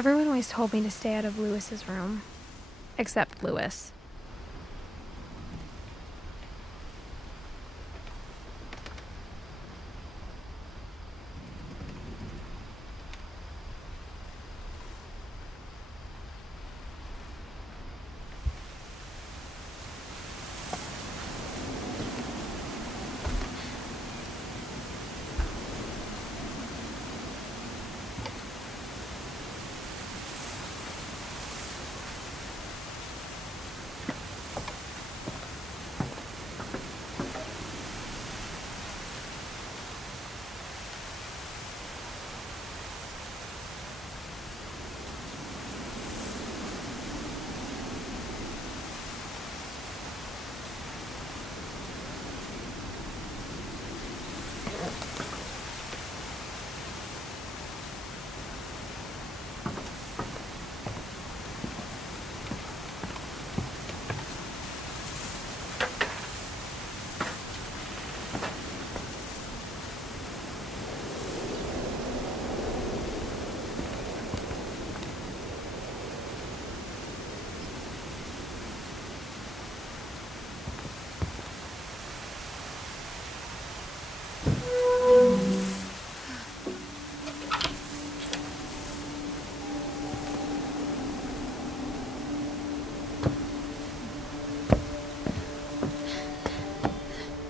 Everyone always told me to stay out of Lewis's room. Except Lewis.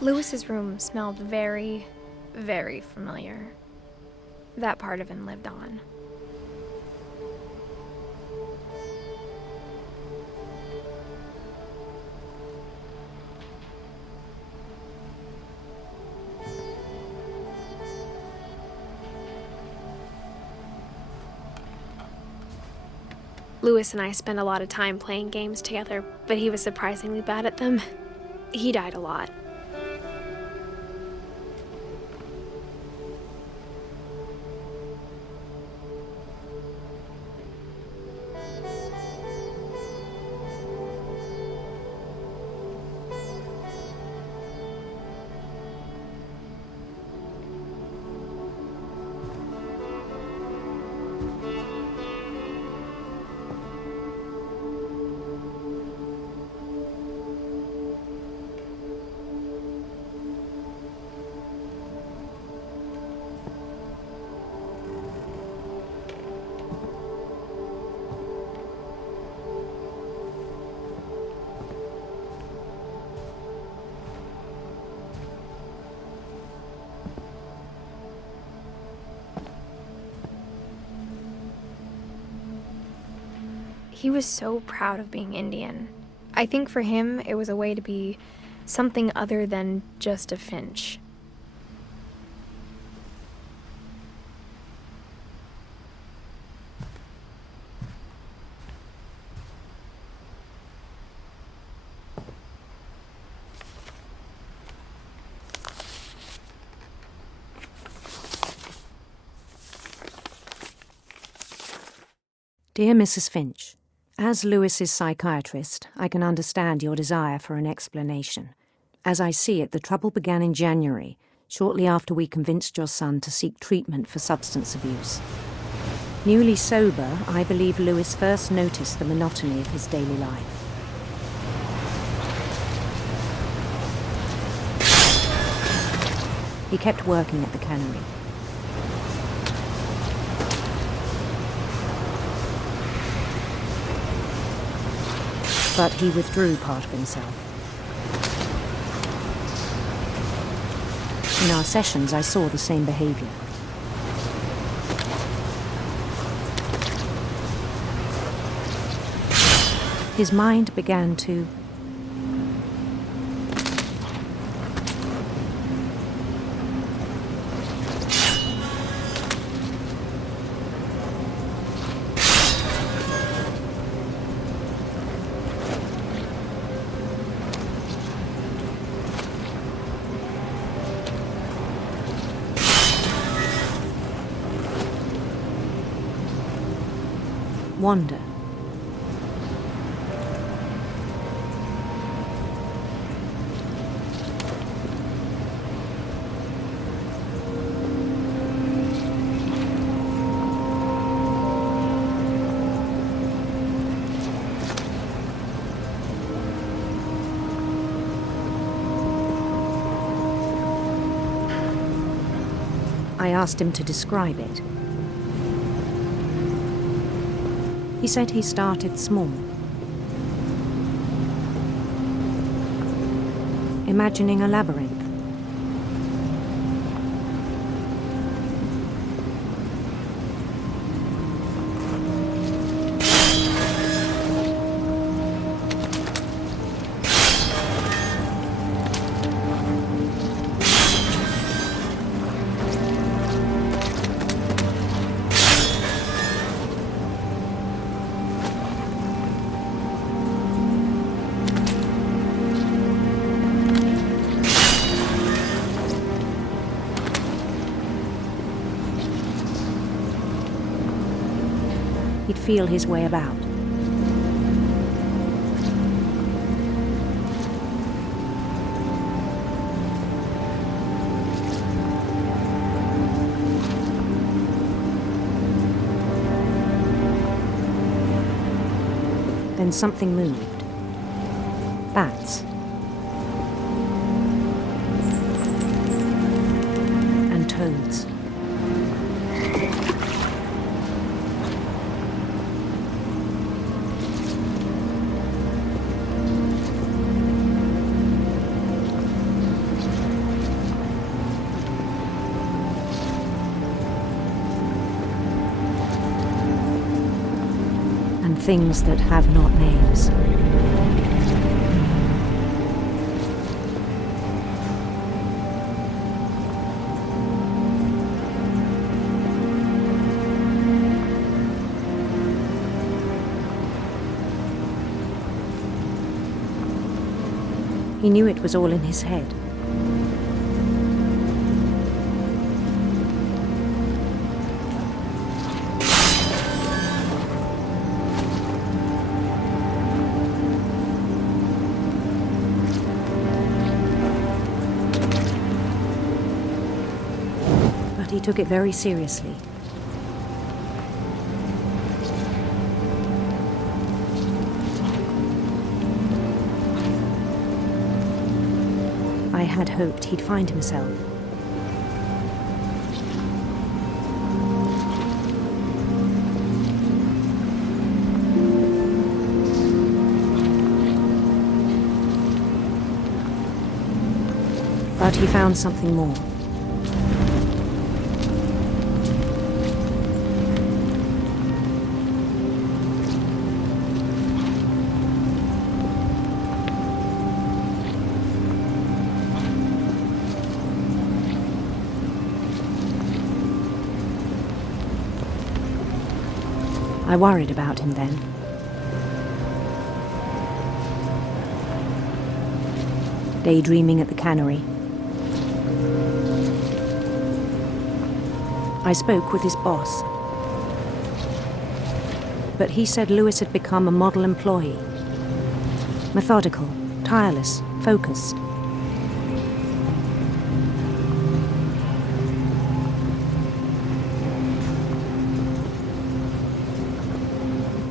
Lewis's room smelled very, very familiar. That part of him lived on. Lewis and I spent a lot of time playing games together, but he was surprisingly bad at them. He died a lot. He was so proud of being Indian. I think for him, it was a way to be something other than just a Finch. Dear Mrs. Finch, as Lewis's psychiatrist, I can understand your desire for an explanation. As I see it, the trouble began in January, shortly after we convinced your son to seek treatment for substance abuse. Newly sober, I believe Lewis first noticed the monotony of his daily life. He kept working at the cannery. But he withdrew part of himself. In our sessions, I saw the same behavior. His mind began to wander. I asked him to describe it. He said he started small, imagining a labyrinth. He'd feel his way about. Then something moved. Bats. And toads. Things that have not names. He knew it was all in his head. He took it very seriously. I had hoped he'd find himself. But he found something more. I worried about him then. Daydreaming at the cannery. I spoke with his boss. But he said Lewis had become a model employee. Methodical, tireless, focused.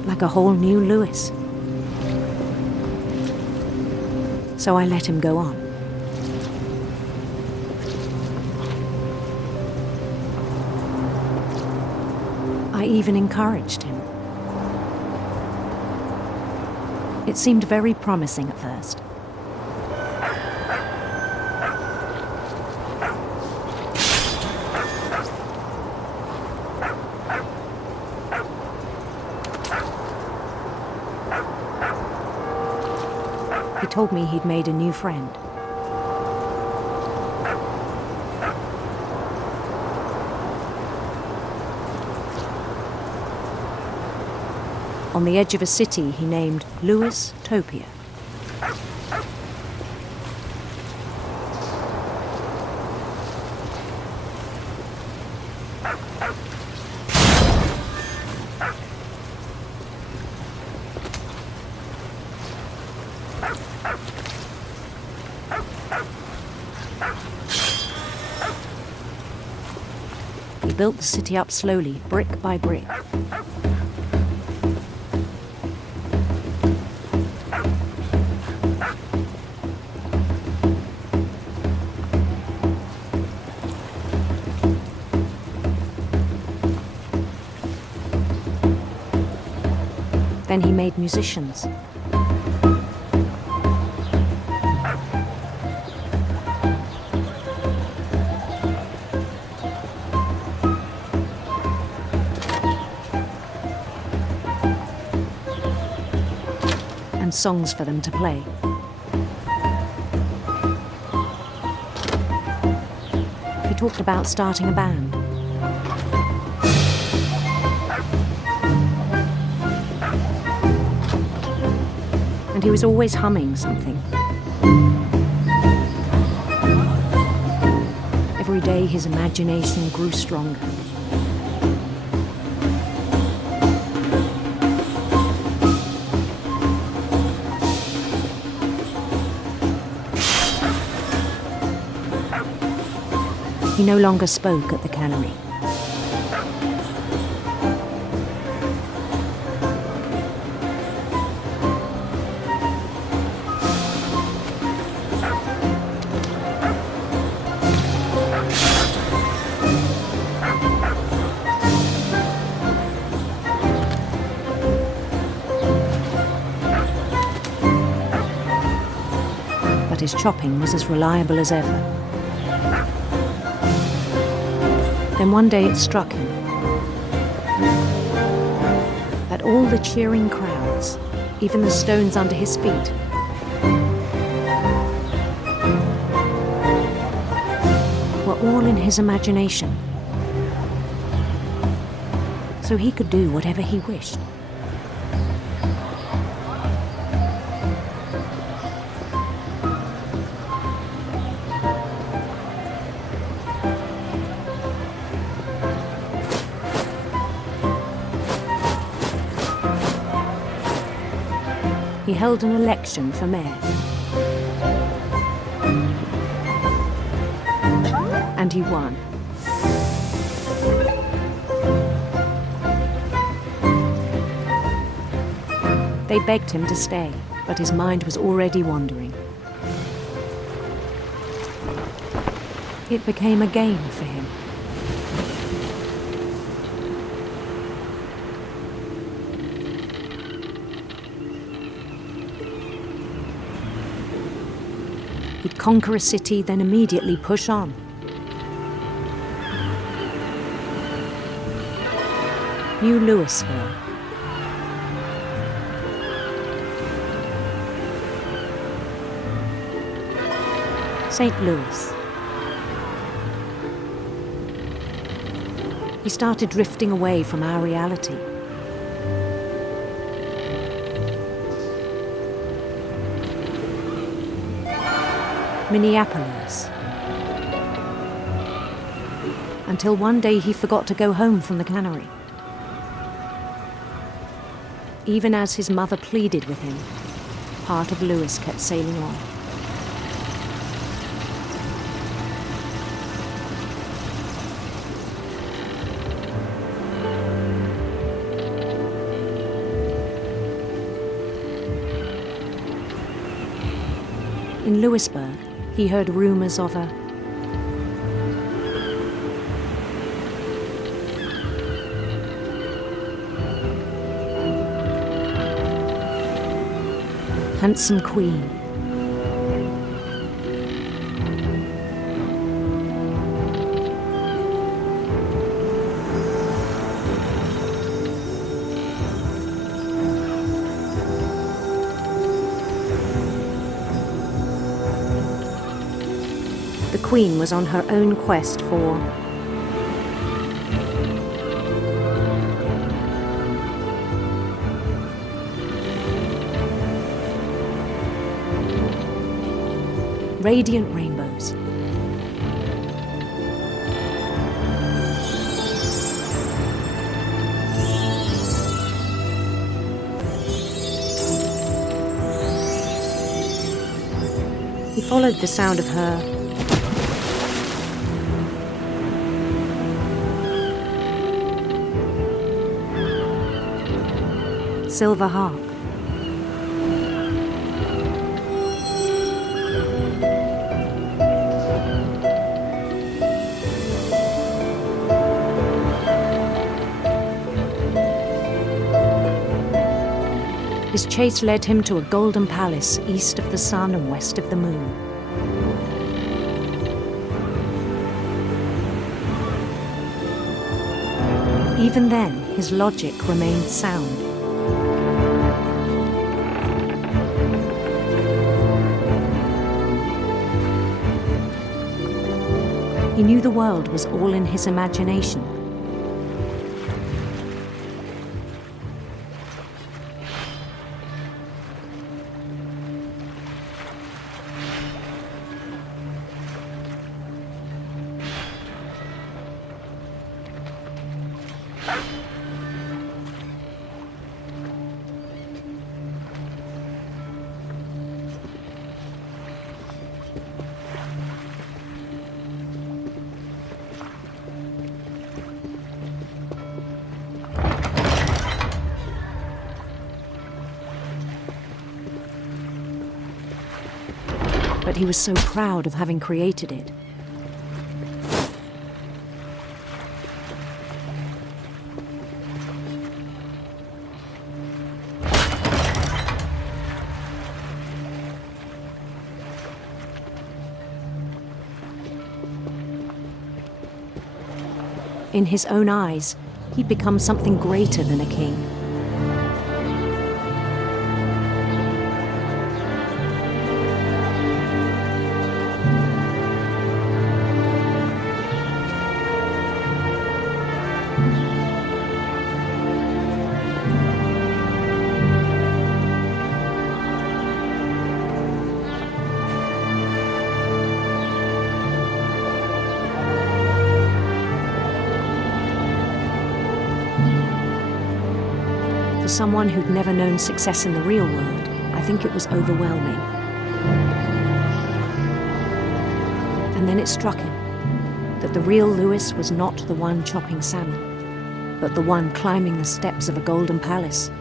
Like a whole new Lewis. So I let him go on. I even encouraged him. It seemed very promising at first. He told me he'd made a new friend. On the edge of a city he named Lewis Topia. He built the city up slowly, brick by brick. Then he made musicians. And songs for them to play. He talked about starting a band. And he was always humming something. Every day his imagination grew stronger. He no longer spoke at the cannery. But his chopping was as reliable as ever. Then one day it struck him that all the cheering crowds, even the stones under his feet, were all in his imagination. So he could do whatever he wished. He held an election for mayor. And he won. They begged him to stay, but his mind was already wandering. It became a game for him. He'd conquer a city, then immediately push on. New Louisville. St. Louis. He started drifting away from our reality. Minneapolis. Until one day he forgot to go home from the cannery. Even as his mother pleaded with him, part of Louis kept sailing on. In Louisburg, he heard rumors of a handsome queen. The queen was on her own quest for radiant rainbows. He followed the sound of her silver harp. His chase led him to a golden palace east of the sun and west of the moon. Even then, his logic remained sound. He knew the world was all in his imagination. But he was so proud of having created it. In his own eyes, he'd become something greater than a king. For someone who'd never known success in the real world, I think it was overwhelming. And then it struck him that the real Lewis was not the one chopping salmon, but the one climbing the steps of a golden palace.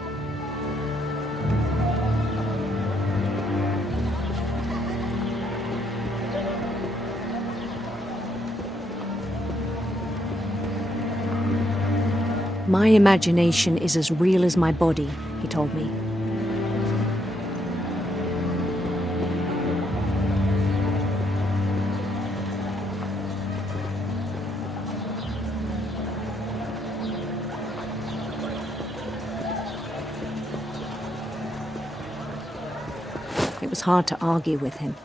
My imagination is as real as my body, he told me. It was hard to argue with him.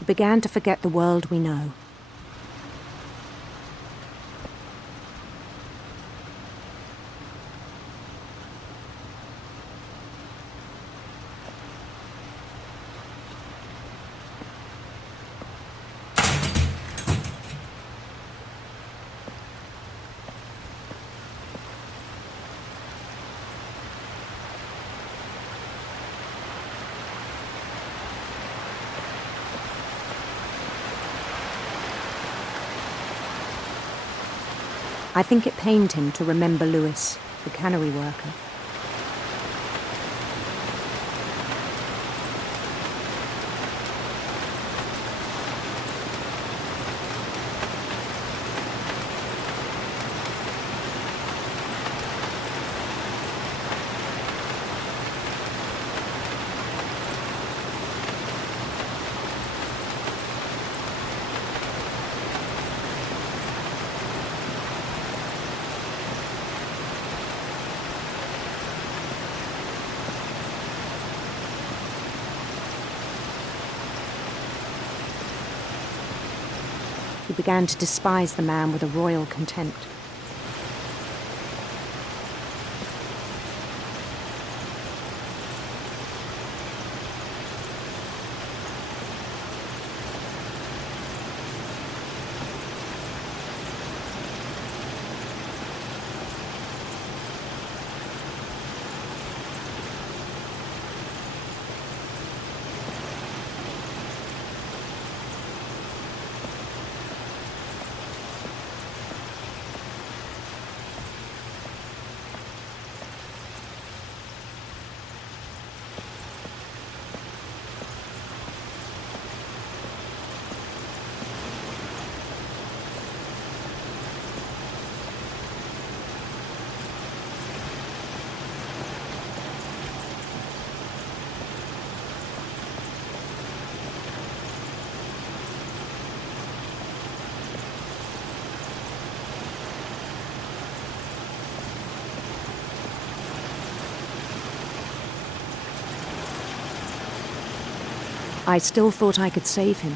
He began to forget the world we know. I think it pained him to remember Lewis, the cannery worker. He began to despise the man with a royal contempt. I still thought I could save him.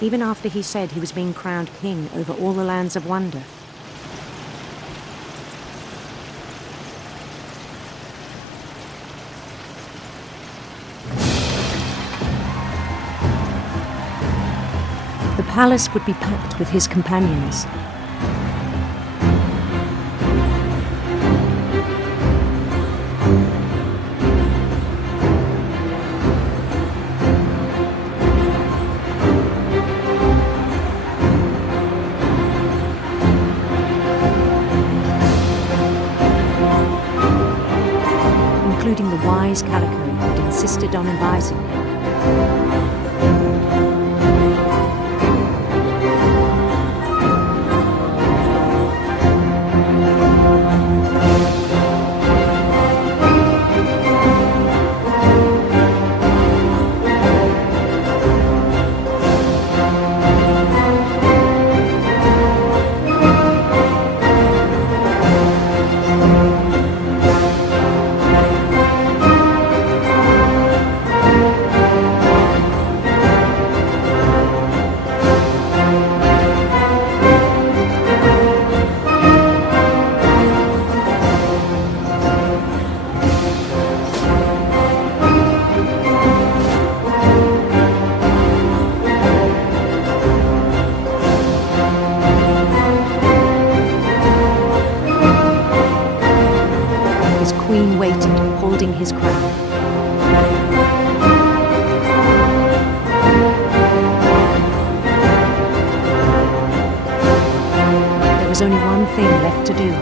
Even after he said he was being crowned king over all the lands of wonder. The palace would be packed with his companions. Including the wise Calico who had insisted on advising me. Queen waited, holding his crown. There was only one thing left to do.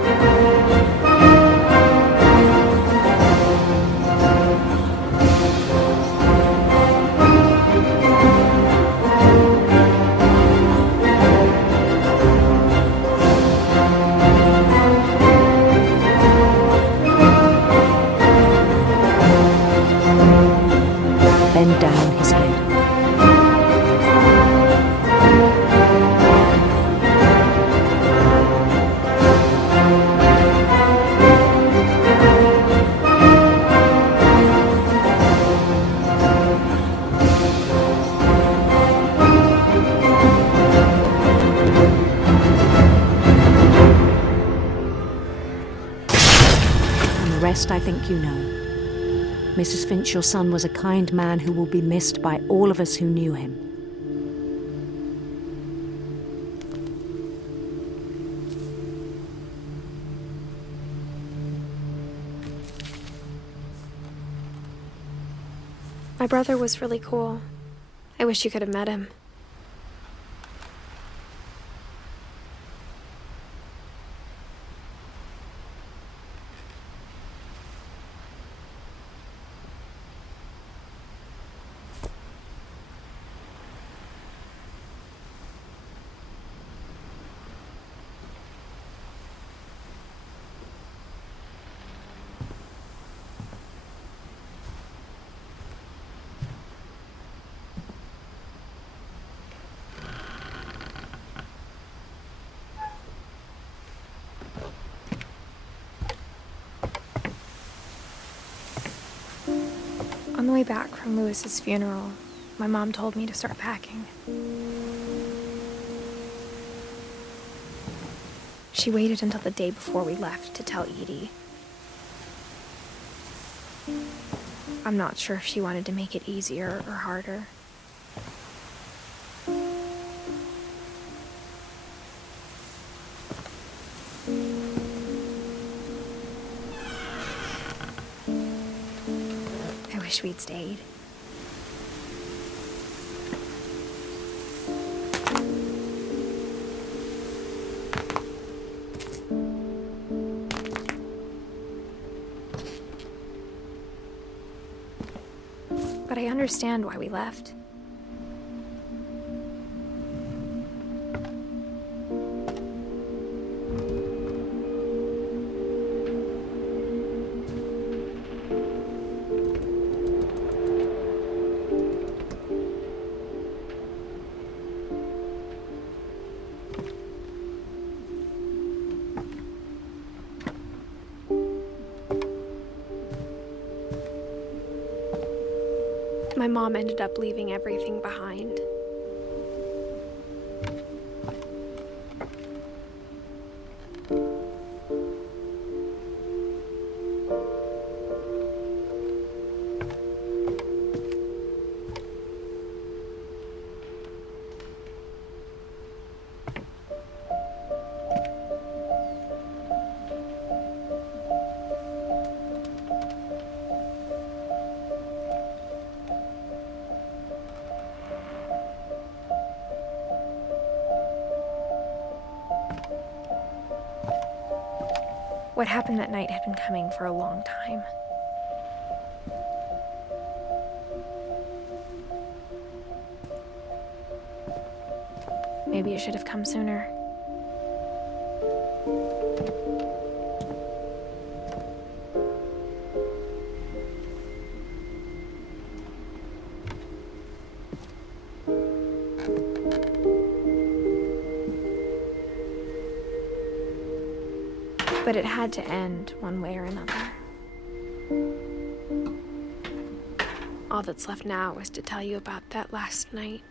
Bend down his head. And the rest I think you know. Mrs. Finch, your son was a kind man who will be missed by all of us who knew him. My brother was really cool. I wish you could have met him. On the way back from Lewis's funeral, my mom told me to start packing. She waited until the day before we left to tell Edie. I'm not sure if she wanted to make it easier or harder. I wish we'd stayed. But I understand why we left. My mom ended up leaving everything behind. What happened that night had been coming for a long time. Maybe it should have come sooner. But it had to end one way or another. All that's left now is to tell you about that last night.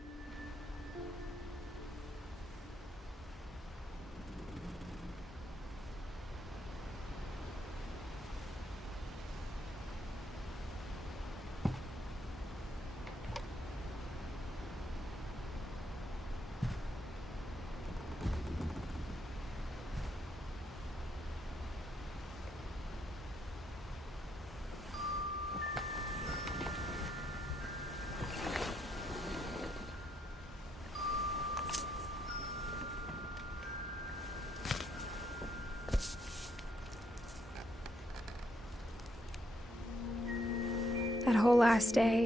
That whole last day,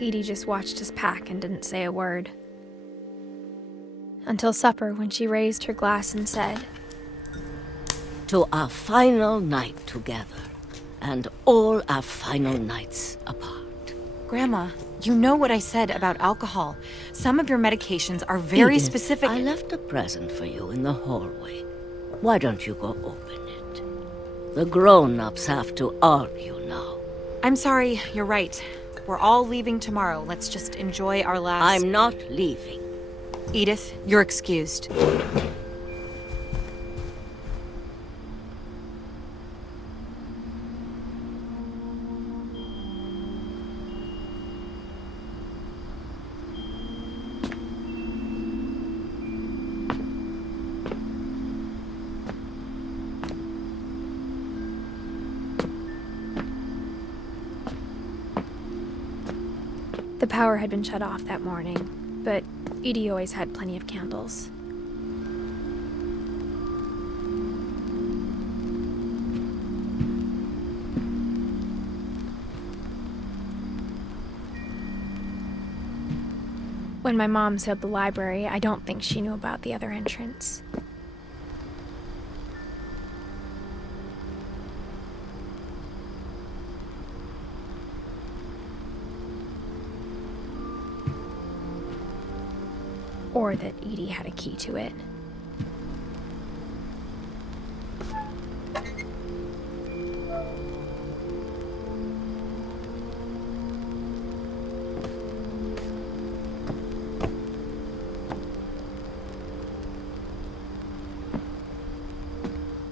Edie just watched us pack and didn't say a word. Until supper, when she raised her glass and said, "To our final night together, and all our final nights apart." Grandma, you know what I said about alcohol. Some of your medications are very Edith, specific. I left a present for you in the hallway. Why don't you go open it? The grown-ups have to argue now. I'm sorry, you're right. We're all leaving tomorrow. Let's just enjoy our last... I'm not leaving. Edith, you're excused. the power had been shut off that morning, but Edie always had plenty of candles. When my mom sealed the library, I don't think she knew about the other entrance. Or that Edie had a key to it.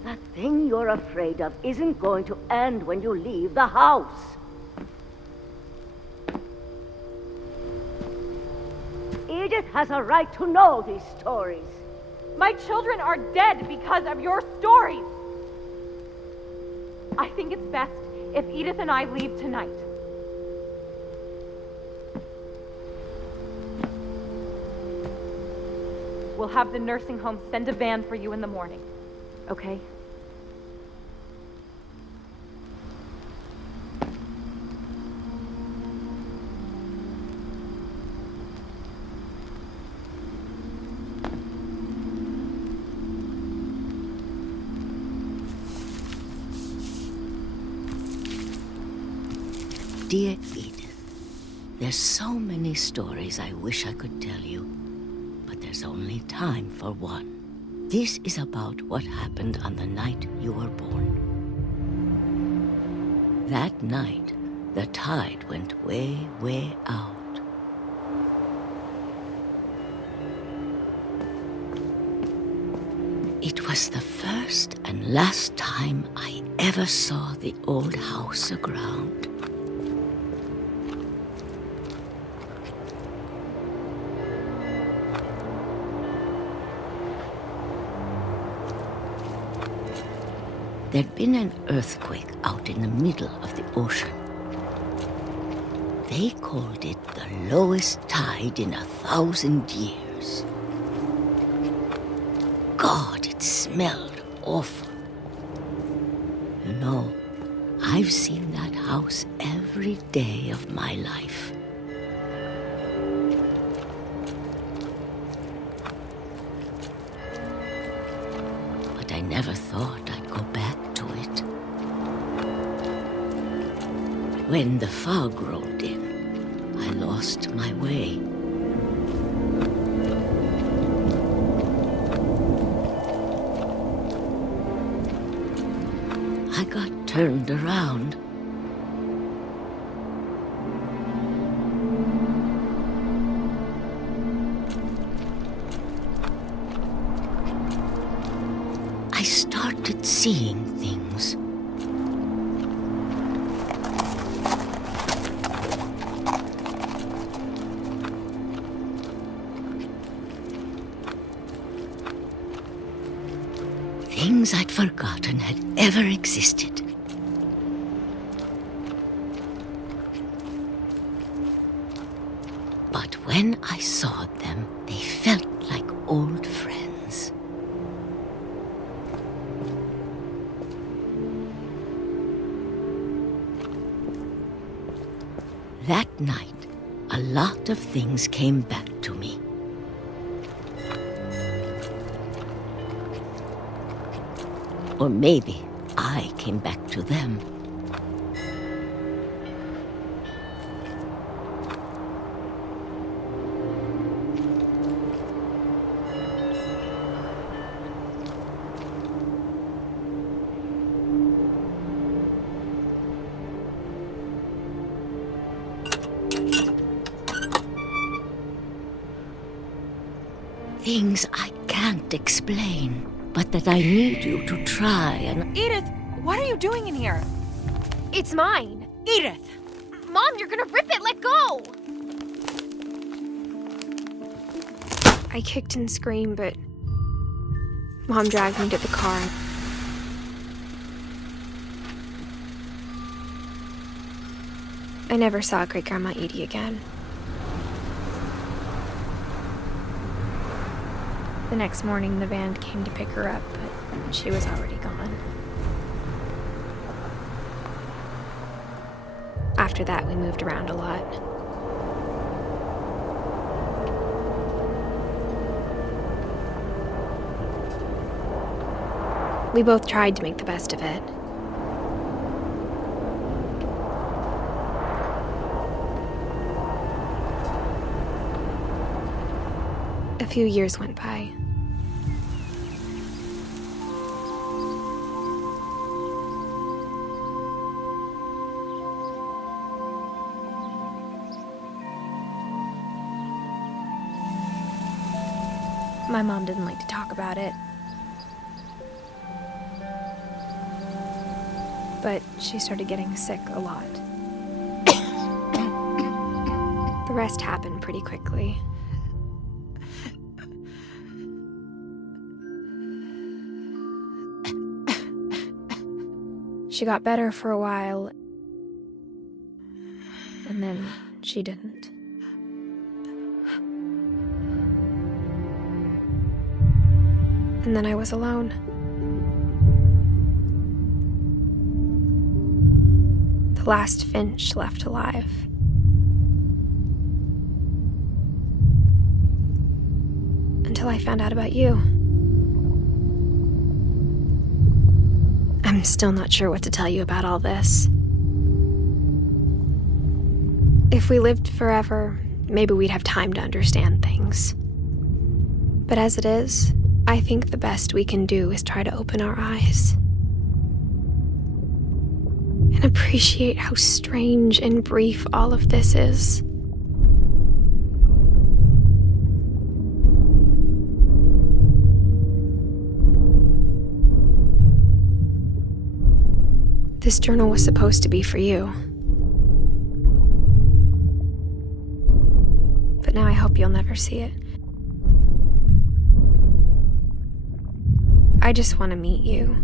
That thing you're afraid of isn't going to end when you leave the house. Edith has a right to know these stories. My children are dead because of your stories. I think it's best if Edith and I leave tonight. We'll have the nursing home send a van for you in the morning, okay? Dear Edith, there's so many stories I wish I could tell you, but there's only time for one. This is about what happened on the night you were born. That night, The tide went way, way out. It was the first and last time I ever saw the old house aground. There'd been an earthquake out in the middle of the ocean. They called it the lowest tide in 1,000 years. God, it smelled awful. You know, I've seen that house every day of my life. But I never thought I'd go back to it. When the fog rolled in, I lost my way. I got turned around. I started seeing things. Things I'd forgotten had ever existed. But when I saw them, they felt like old friends. That night, a lot of things came back to me. Or maybe I came back to them. Things I can't explain, but that I need you to try and... Edith, what are you doing in here? It's mine. Edith! Mom, you're gonna rip it! Let go! I kicked and screamed, but Mom dragged me to the car. I never saw Great-Grandma Edie again. The next morning, the van came to pick her up, but she was already gone. After that, we moved around a lot. We both tried to make the best of it. A few years went by. My mom didn't like to talk about it. But she started getting sick a lot. The rest happened pretty quickly. She got better for a while, and then she didn't. And then I was alone. The last Finch left alive. Until I found out about you. I'm still not sure what to tell you about all this. If we lived forever, maybe we'd have time to understand things. But as it is, I think the best we can do is try to open our eyes. and appreciate how strange and brief all of this is. This journal was supposed to be for you. But now I hope you'll never see it. I just want to meet you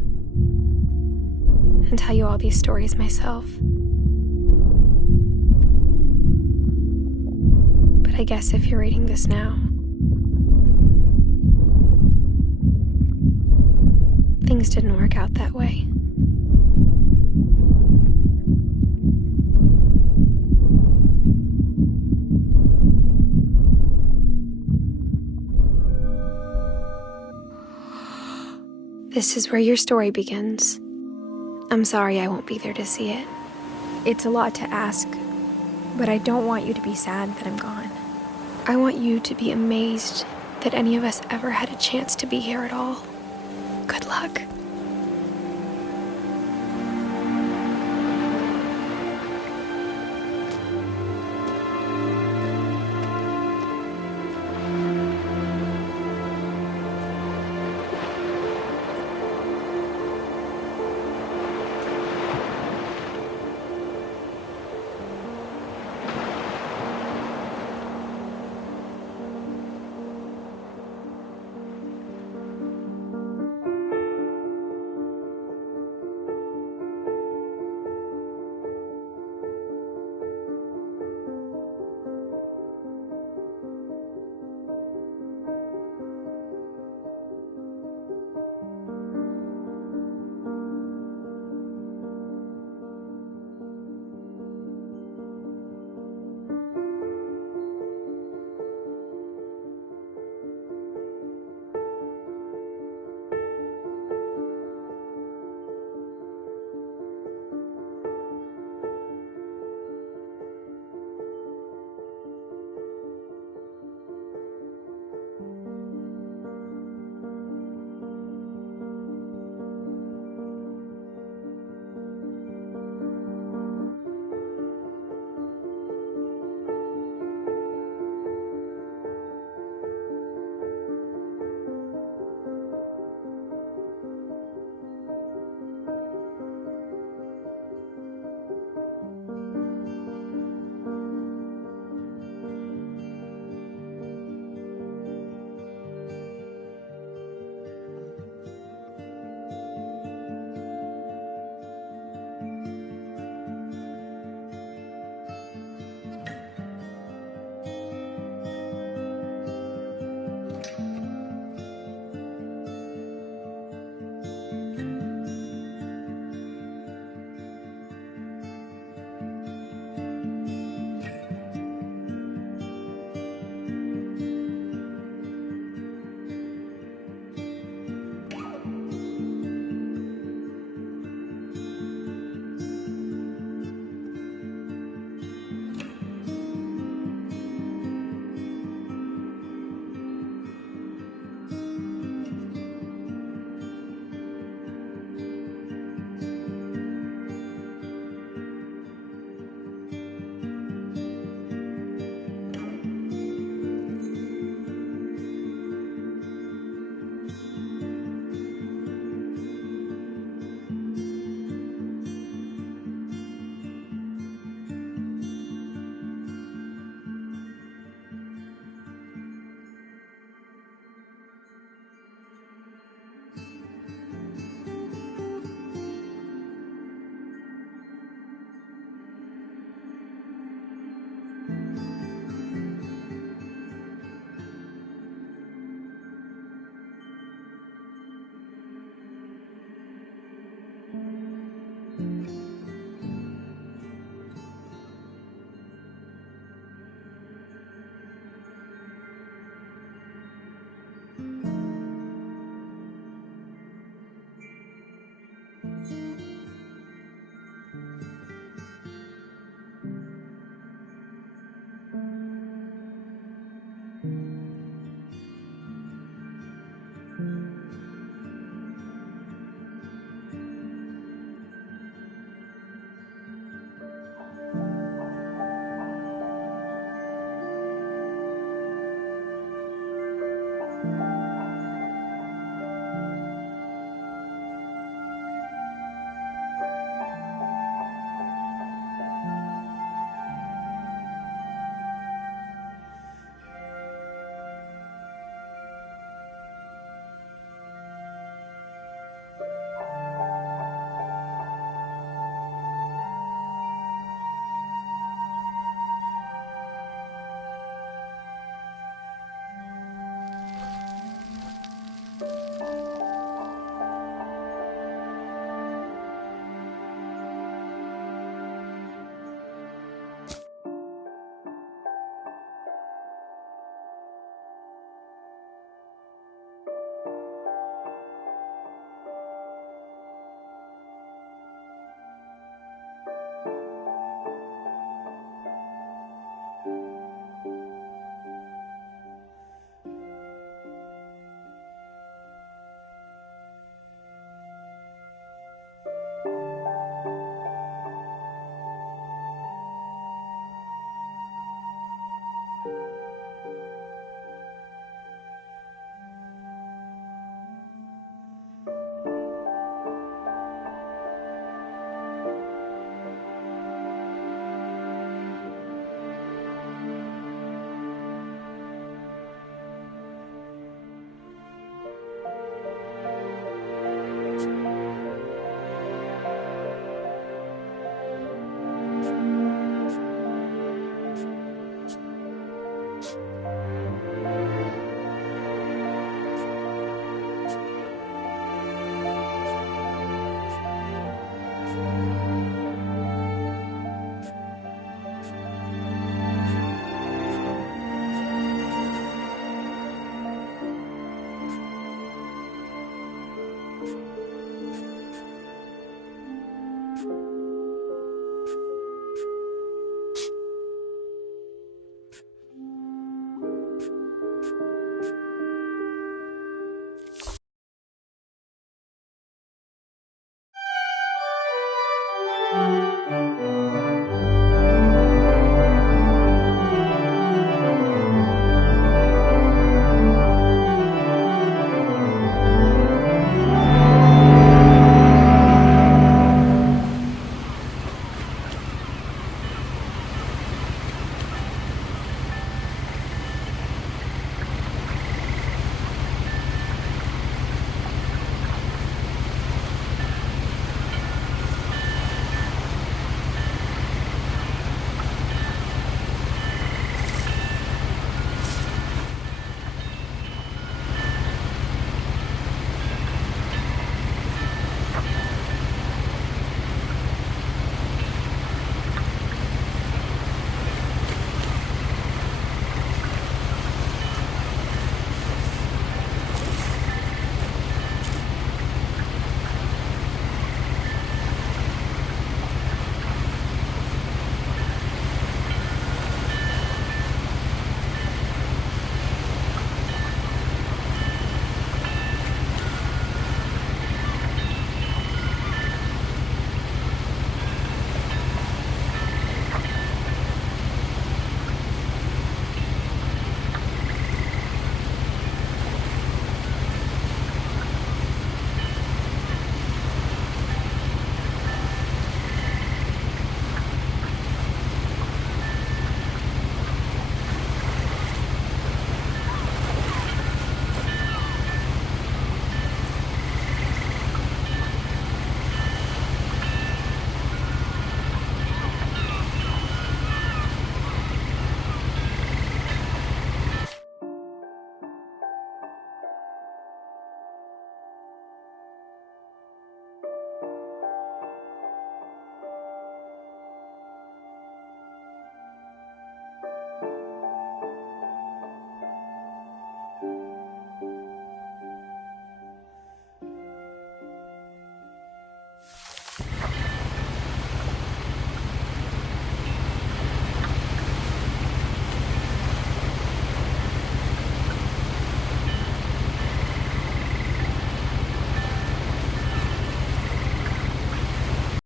and tell you all these stories myself. But I guess if you're reading this now, things didn't work out that way. This is where your story begins. I'm sorry I won't be there to see it. It's a lot to ask, but I don't want you to be sad that I'm gone. I want you to be amazed that any of us ever had a chance to be here at all. Good luck. you.